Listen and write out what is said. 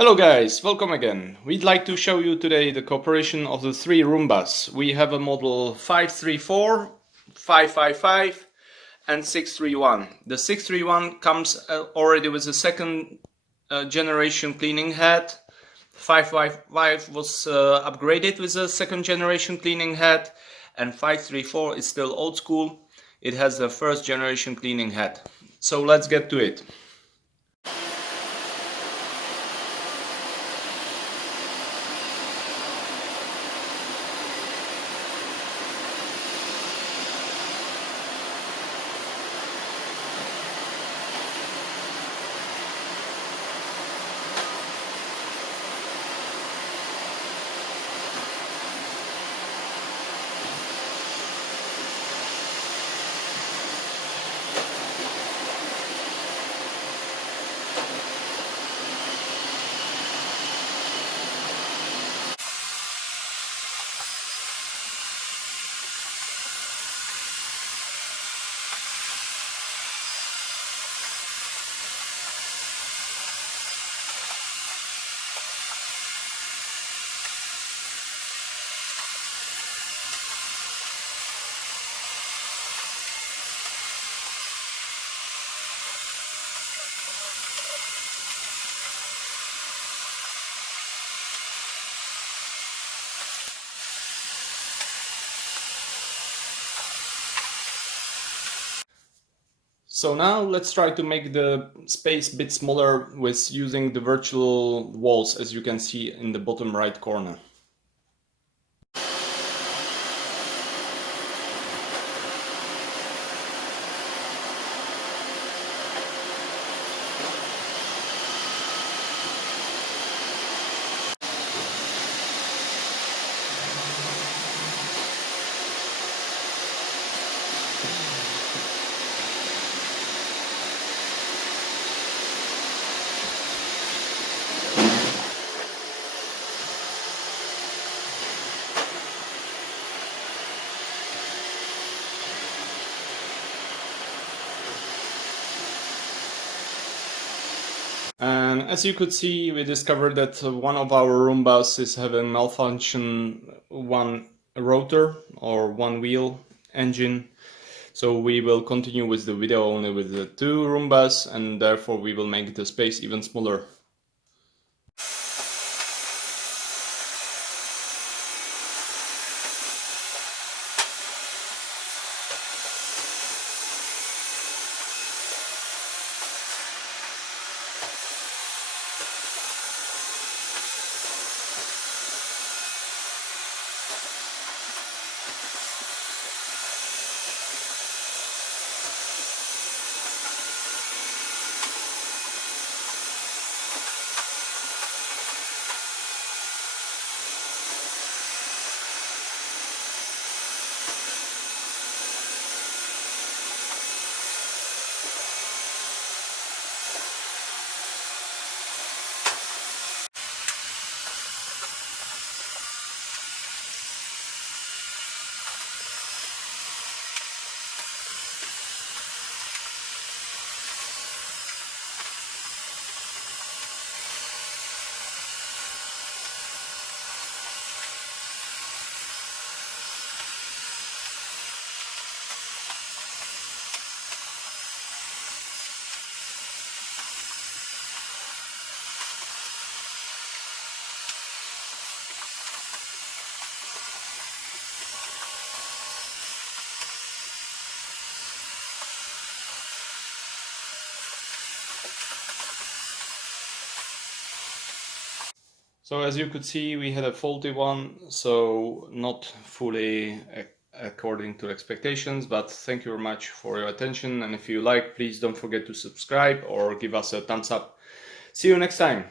Hello guys, welcome again. We'd like to show you today the cooperation of the three Roombas. We have a model 534, 555 and 631. The 631 comes already with a second generation cleaning head. 555 was upgraded with a second generation cleaning head, and 534 is still old school. It has the first generation cleaning head. So let's get to it. So now let's try to make the space a bit smaller with using the virtual walls, as you can see in the bottom right corner. And as you could see, we discovered that one of our Roombas is having malfunction, one rotor or one wheel engine. So we will continue with the video only with the two Roombas, and therefore we will make the space even smaller. So as you could see, we had a faulty one, so not fully according to expectations, but thank you very much for your attention, and if you like, please don't forget to subscribe or give us a thumbs up. See you next time.